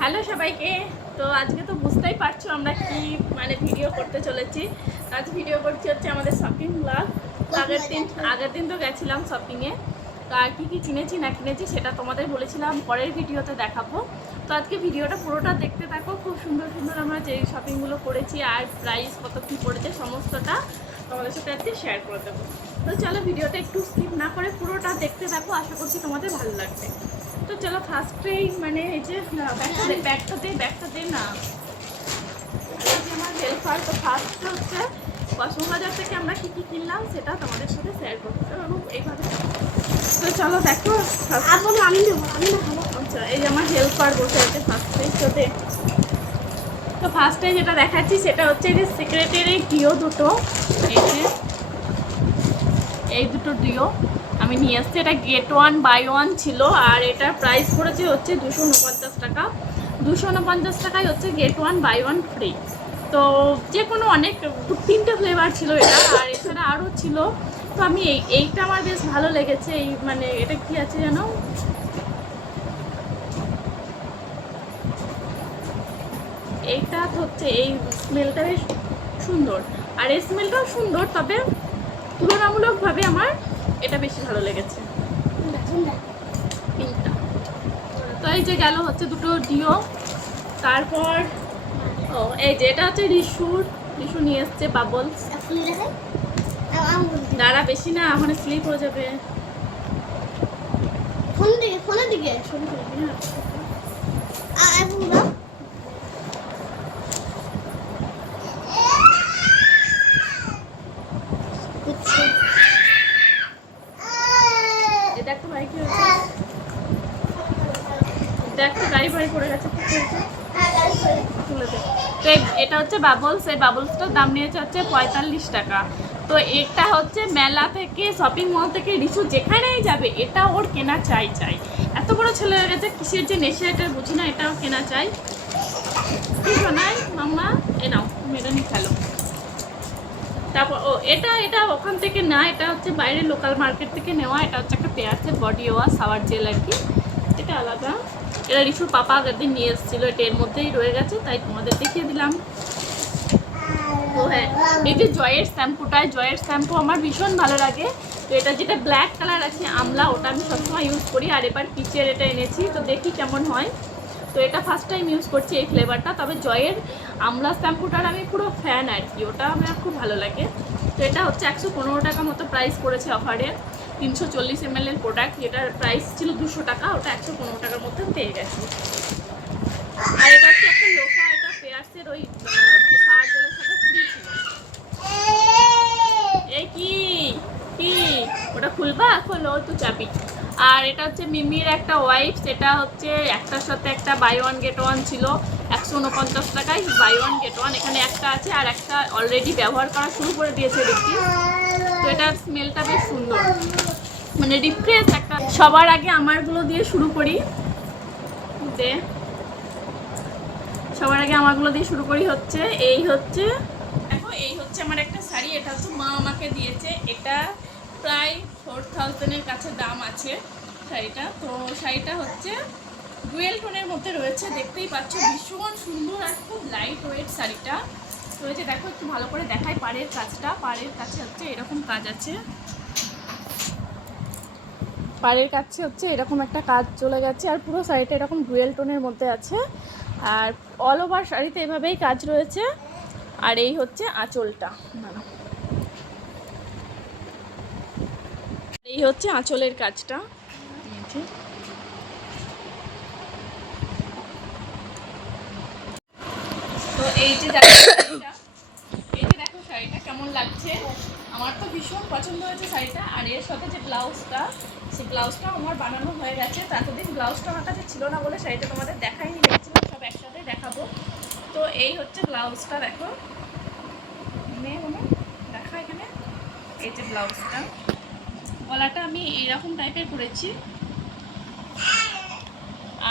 Hello সবাইকে। তো আজকে তো বুঝতেই পারছো আমরা কি ভিডিও করতে চলেছি। আজ ভিডিও করছি হচ্ছে আমাদের শপিং ব্লগ। আগের দিন তো গেছিলাম শপিংয়ে। তো আর কী কী কিনেছি না কিনেছি সেটা তোমাদের বলেছিলাম পরের ভিডিওতে দেখাবো। তো আজকে ভিডিওটা পুরোটা দেখতে থাকো। খুব সুন্দর সুন্দর আমরা যে শপিংগুলো করেছি আর প্রাইস কত কী পড়েছে সমস্তটা তোমাদের সাথে আজকে শেয়ার করে দেবো। তো চলো ভিডিওটা একটু স্কিপ না করে পুরোটা দেখতে থাকো, আশা করছি তোমাদের ভালো লাগবে। তো চলো ফার্স্টেই এই যে ব্যাগটাতে না এই যে আমার হেল্পার। তো ফার্স্ট হচ্ছে কসমবাজার থেকে আমরা কী কী কিনলাম সেটা তোমাদের সাথে শেয়ার করতে পারবো এইভাবে। তো চলো দেখো আচ্ছা, এই যে আমার হেল্পার বসে আছে ফার্স্টে। তো ফার্স্টে যেটা দেখাচ্ছি সেটা হচ্ছে এই যে সিক্রেটের এই ডিও দুটো, এই দুটো ডিও আমি নিয়ে আসছি। এটা গেট 1 বাই 1 ছিল আর এটার প্রাইস পড়েছে হচ্ছে 249 টাকা। 249 টাকায় হচ্ছে গেট 1 বাই 1 ফ্রি। তো যে কোনো অনেক 3টে ফ্লেভার ছিল এটা, আর এছাড়া আরও ছিল। তো আমি এইটা আমার বেশ ভালো লেগেছে। এই এটা কি আছে যেন, এইটা হচ্ছে এই স্মেলটা বেশ সুন্দর আর এই স্মেলটাও সুন্দর, তবে তুলনামূলকভাবে আমার এটা বেশি ভালো লেগেছে পিঙ্কটা। তো এই যে গেল হচ্ছে দুটো ডিও। তারপর এই যে এটা হচ্ছে রিশু নিয়ে এসছে বাবলস। দাঁড়া বেশি না, ওখানে স্লিপ হয়ে যাবে। ফোনের দিকে দেখো ভাই কি হয়েছে, দেখো গাড়ি বাড়ি পড়ে গেছে। তুলে দে। তো এটা হচ্ছে বাবলস। এই বাবলসটার দাম নিয়েছে হচ্ছে 45 টাকা। তো এটা হচ্ছে মেলা থেকে শপিং মল থেকে রিশু যেখানেই যাবে এটা ওর কেনা চাই। এত বড় ছেলে হয়ে গেছে, কিসের যে নেশা এটা বুঝি না, এটাও কেনা চাই। কি শোনাই মাম্মা, এ নাও মেয়েটা নিয়ে খেলো। তারপর এটা ওখান থেকে না, এটা হচ্ছে বাইরে লোকাল মার্কেট থেকে নেওয়া। এটা হচ্ছে একটা পেয়ার্সের বডি ওয়াশ সাওয়ার জেল আর কি, এটা আলাদা। এটা রিশুর পাপা আগের দিন নিয়ে এসেছিলো, এটা এর মধ্যেই রয়ে গেছে তাই তোমাদের দেখিয়ে দিলাম। তো হ্যাঁ, এই যে জয়ের শ্যাম্পু আমার ভীষণ ভালো লাগে। তো এটা যেটা ব্ল্যাক কালার আছে আমলা, ওটা আমি সবসময় ইউজ করি। আর এবার পিচের এটা এনেছি, তো দেখি কেমন হয়। তো এটা ফার্স্ট টাইম ইউজ করছি এই ফ্লেভারটা। তবে জয়ের আমলা শ্যাম্পুটার আমি পুরো ফ্যান আর কি, ওটা আমার খুব ভালো লাগে। তো এটা হচ্ছে 115 টাকা মতো প্রাইস পড়েছে অফারে। 340 ml এর প্রোডাক্ট, যেটার প্রাইস ছিল 200 টাকা, ওটা 115 টাকার মধ্যে পেয়ে গেছি। আর এটা হচ্ছে একটা লোফা, এটা পেয়ার্সের ওই সাওয়ার জেলের সাথে ফ্রি ছিল। এই কি কি ওটা খুলবা, খোলো তো চাবি। আর এটা হচ্ছে মিমির একটা ওয়াইপস, এটা হচ্ছে একটার সাথে একটা বাই 1 গেট 1 ছিল 149 টাকায়। বাই 1 গেট 1 এখানে একটা আছে আর একটা অলরেডি ব্যবহার করা শুরু করে দিয়েছে দেখি। তো এটার স্মেলটা বেশ সুন্দর, রিফ্রেশ একটা। সবার আগে আমারগুলো দিয়ে শুরু করি। হচ্ছে এই হচ্ছে দেখো, এই হচ্ছে আমার একটা শাড়ি। এটা হচ্ছে মা আমাকে দিয়েছে। এটা প্রায় 4000-এর কাছে দাম আছে শাড়িটা। তো শাড়িটা হচ্ছে ডুয়েল টোনের মধ্যে রয়েছে, দেখতেই পাচ্ছ ভীষণ সুন্দর আর খুব লাইট ওয়েট শাড়িটা। তো এই যে দেখো একটু ভালো করে দেখাই পাড়ের কাজটা। পাড়ের কাছে হচ্ছে এরকম কাজ আছে, পাড়ের কাছে হচ্ছে এরকম একটা কাজ চলে গেছে। আর পুরো শাড়িটা এরকম ডুয়েল টোনের মধ্যে আছে আর অল ওভার শাড়িতে এভাবেই কাজ রয়েছে। আর এই হচ্ছে আঁচলটা, এই হচ্ছে আঁচলের কাজটা। তো এই যে দেখো শাড়িটা কেমন লাগছে, আমার তো ভীষণ পছন্দ হয়েছে শাড়িটা। আর এর সাথে যে ব্লাউজটা, সেই ব্লাউজটাও আমার বানানো হয়ে গেছে। তো এতদিন ব্লাউজটা আমার কাছে ছিল না বলে শাড়িটা তোমাদের দেখাইনি, ভেবেছিলাম সব একসাথে দেখাবো। তো এই হচ্ছে ব্লাউজটা, দেখো দেখা এখানে। এই যে ব্লাউজটা, গলাটা আমি এইরকম টাইপের করেছি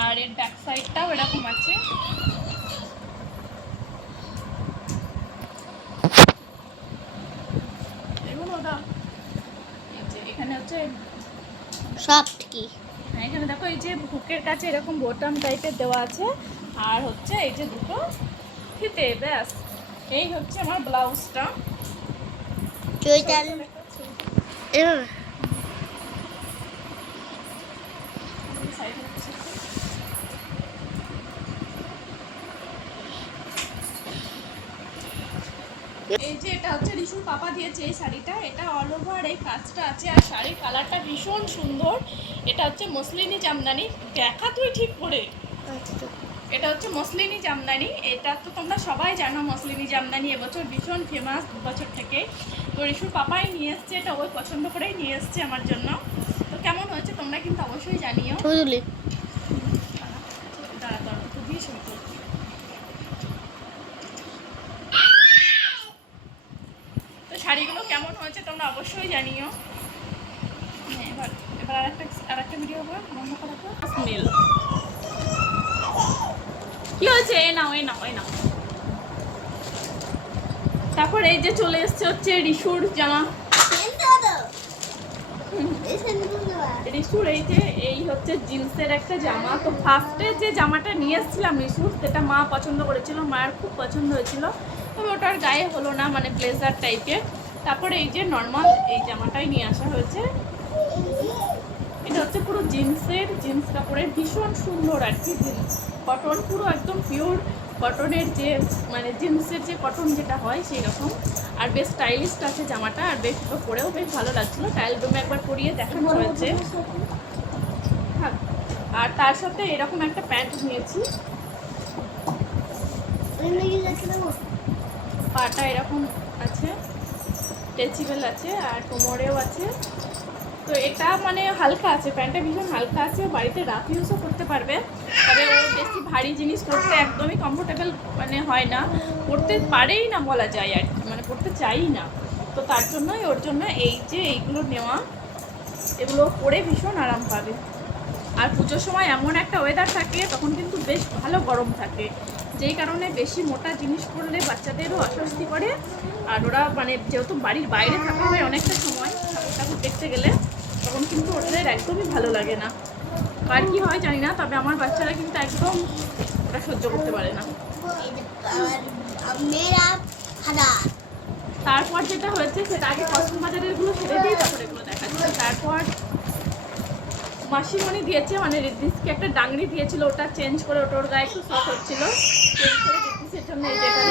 আর এর ব্যাক সাইডটাও এরকম আছে। এখানে হচ্ছে সফট কি, এখানে দেখো ওই যে বুকের কাছে এরকম বোতাম টাইপের দেওয়া আছে, আর হচ্ছে এই যে দুটো ফিতে, ব্যাস। এই হচ্ছে আমার ব্লাউজটা। এই যে এটা হচ্ছে রিশুর পাপা দিয়েছে এই শাড়িটা, এটা অল ওভার এই কাজটা আছে, আর শাড়ির কালারটা ভীষণ সুন্দর। এটা হচ্ছে মসলিনী জামদানি, দেখা তুই ঠিক করে। এটা হচ্ছে মসলিনী জামদানি, এটা তো তোমরা সবাই জানো মসলিনী জামদানি এবছর ভীষণ ফেমাস, বছর থেকে। তো রিশুর পাপাই নিয়ে এসছে এটা, ওই পছন্দ করেই নিয়ে এসছে আমার জন্য। তো কেমন হয়েছে তোমরা কিন্তু অবশ্যই জানিও। দাঁড়া দাঁড়া, খুবই সুন্দর। তো শাড়িগুলো কেমন হয়েছে তোমরা অবশ্যই জানিও। এবার এবার আরেকটা ভিডিও বন্ধ করা স্মেল কি হয়েছে, এ নাও এ নাও এ নাও। তারপর এই যে চলে এসছে হচ্ছে রিশুর জামা। রিশুর এই যে এই হচ্ছে জিন্সের একটা জামা। তো ফার্স্টে যে জামাটা নিয়ে এসেছিলাম রিশুর, সেটা মা পছন্দ করেছিল, মায়ের খুব পছন্দ হয়েছিল, তবে ওটার গায়ে হলো না, মানে ব্লেজার টাইপের। তারপরে এই যে নর্মাল এই জামাটাই নিয়ে আসা হয়েছে। এটা হচ্ছে পুরো জিন্সের, জিন্স কাপড়ের, ভীষণ সুন্দর আর কি, জিন্স কটন, পুরো একদম পিওর কটনের, যে মানে জিন্সের যে কটন যেটা হয় সেই রকম। আর বেশ স্টাইলিশ আছে জামাটা, আর বেশ পরেও বেশ ভালো লাগছিলো। ট্রায়াল রুমে একবার পরিয়ে দেখানো হয়েছে। আর তার সাথে এরকম একটা প্যান্ট নিয়েছি, পাটা এরকম আছে, স্ট্রেচেবল আছে, আর কোমরেও আছে। তো এটা মানে হালকা আছে, প্যান্টটা ভীষণ হালকা আছে, বাড়িতে রাফ ইউজও করতে পারবে। তবে ও বেশি ভারী জিনিস পরতে একদমই কমফোর্টেবল মানে হয় না, পরতে পারেই না বলা যায় আর কি, মানে পরতে চাই না। তো তার জন্যই ওর জন্য এই যে এইগুলো নেওয়া, এগুলো পরে ভীষণ আরাম পাবে। আর পুজোর সময় এমন একটা ওয়েদার থাকে, তখন কিন্তু বেশ ভালো গরম থাকে, যেই কারণে বেশি মোটা জিনিস পরলে বাচ্চাদেরও অস্বস্তি করে। আর ওরা মানে যেহেতু বাড়ির বাইরে থাকা হয় অনেকটা সময় ঠাকুর দেখতে গেলে, তখন কিন্তু ওদের একদমই ভালো লাগে না। আর কি হয় জানি না, তবে আমার বাচ্চারা কিন্তু একদম ওটা সহ্য করতে পারে না। তারপর যেটা হয়েছে সেটা আগে কসমো বাজারেরগুলো ছেড়ে দিয়ে তারপর এগুলো দেখাচ্ছি। তারপর মাসিমণি দিয়েছে, মানে রিদ্ধিসকে একটা ডাংরি দিয়েছিল, ওটা চেঞ্জ করে, ওটার গায়ে একটু শর্ট হচ্ছিল, চেঞ্জ করে রিদ্ধিসের জন্য এই যেটা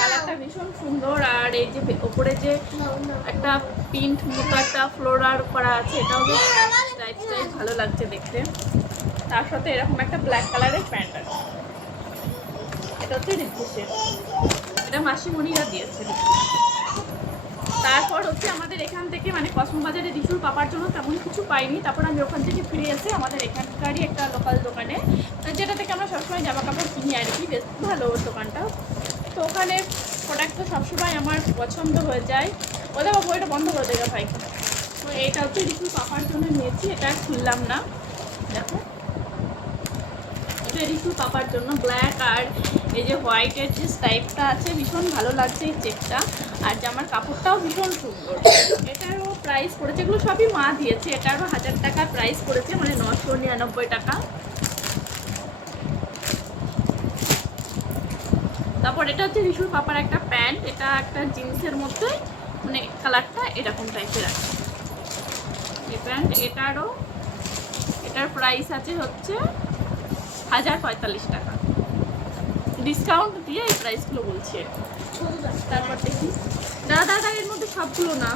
কালারটা ভীষণ সুন্দর। আর এই যে ওপরে যে একটা প্রিন্ট মতো একটা ফ্লোরার করা আছে, এটাও বেশ টাইপ ভালো লাগছে দেখতে। তার সাথে এরকম একটা ব্ল্যাক কালারের প্যান্ট আছে, এটা হচ্ছে রিদ্ধিসের, এটা মাসিমণিরা দিয়েছে। তারপর হচ্ছে আমাদের এখান থেকে মানে কসমো বাজারে রিশুর পাপার জন্য তেমন কিছু পাইনি। তারপর আমি ওখান থেকে ফিরে এসে আমাদের এখানকারই একটা লোকাল দোকানে, যেটা থেকে আমরা সবসময় জামা কাপড় কিনি আর কি, বেশ ভালো ওর দোকানটা। তো ওখানে প্রোডাক্ট তো সবসময় আমার পছন্দ হয়ে যায়। ওদের বাবু এটা বন্ধ করে দেবে ভাই। তো এটা হচ্ছে রিশুর পাপার জন্য নিয়েছি, এটা খুললাম না, দেখো এটা রিশুর পাপার জন্য ব্ল্যাক আর এই যে হোয়াইটের যে স্টাইপটা আছে, ভীষণ ভালো লাগছে এই চেকটা। আর জামার কাপড়টাও ভীষণ সুন্দর। এটারও প্রাইস পড়েছে, এগুলো সবই মা দিয়েছে, এটারও 1000 টাকা প্রাইস পড়েছে, মানে 999 টাকা। তারপর এটা হচ্ছে রিশুর পাপার একটা প্যান্ট, এটা একটা জিন্সের মধ্যে, মানে কালারটা এরকম টাইপের আছে এই প্যান্ট। এটার প্রাইস আছে হচ্ছে 1045 টাকা, ডিসকাউন্ট দিয়ে এই প্রাইসগুলো বলছি। তারপর দেখি, দাদা এর মধ্যে সবগুলো না,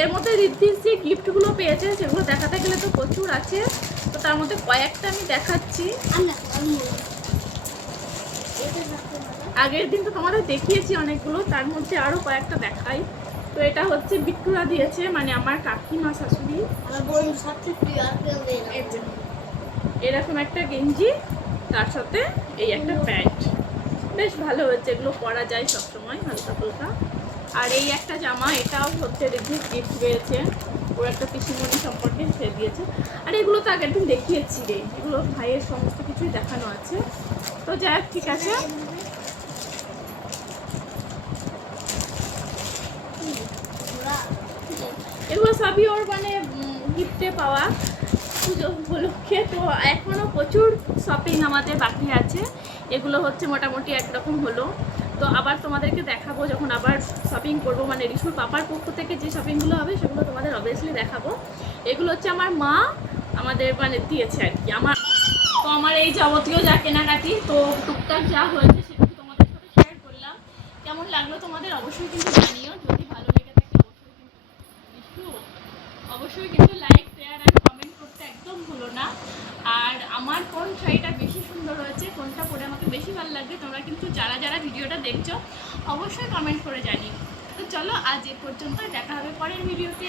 এর মধ্যে রিদ্ধিস যে গিফটগুলো পেয়েছে সেগুলো দেখাতে গেলে তো প্রচুর আছে। তো তার মধ্যে কয়েকটা আমি দেখাচ্ছি। আগের দিন তো তোমাদের দেখিয়েছি অনেকগুলো, তার মধ্যে আরও কয়েকটা দেখাই। তো এটা হচ্ছে বিট্টুরা দিয়েছে, মানে আমার কাকিমা শাশুড়ি, এরকম একটা গেঞ্জি, তার সাথে এই একটা প্যান্ট, বেশ ভালো হয়েছে, এগুলো পরা যায় সবসময় হালকা ফুলকা। আর এই একটা জামা, এটাও হচ্ছে রিদ্ধিস গিফট পেয়েছে, ওর একটা পিসিমণি সম্পর্কে সে দিয়েছে। আর এগুলো তো আগের দিন দেখিয়েছি রে, এগুলো ভাইয়ের সমস্ত কিছুই দেখানো আছে। তো যাই হোক, ঠিক আছে। এগুলো এগুলো সবই ওর মানে গিফটে পাওয়া পুজো উপলক্ষে। তো এখনও প্রচুর শপিং আমাদের বাকি আছে। এগুলো হচ্ছে মোটামুটি একরকম হলো। তো আবার তোমাদেরকে দেখাবো যখন আবার শপিং করবো, মানে রিশুর পাপার পক্ষ থেকে যে শপিংগুলো হবে সেগুলো তোমাদের অবভিয়াসলি দেখাবো। এগুলো হচ্ছে আমার মা আমাদের মানে দিয়েছে আর কি। আমার এই যাবতীয় যা কেনাকাটি, তো টুকটাক যা হয়েছে সেগুলো তোমাদের সাথে শেয়ার করলাম। কেমন লাগলো তোমাদের অবশ্যই কিন্তু জানিও। যদি ভালো লেগে থাকে অবশ্যই কিন্তু লাইক, শেয়ার আর কমেন্ট করতে একদম ভুলো না। আর আমার কোন শাড়িটা বেশি সুন্দর হয়েছে, কোনটা পরে আমাকে বেশি ভালো লাগবে, তোমরা কিন্তু যারা যারা ভিডিওটা দেখছো অবশ্যই কমেন্ট করে জানিও। তো চলো আজ এ পর্যন্ত, দেখা হবে পরের ভিডিওতে।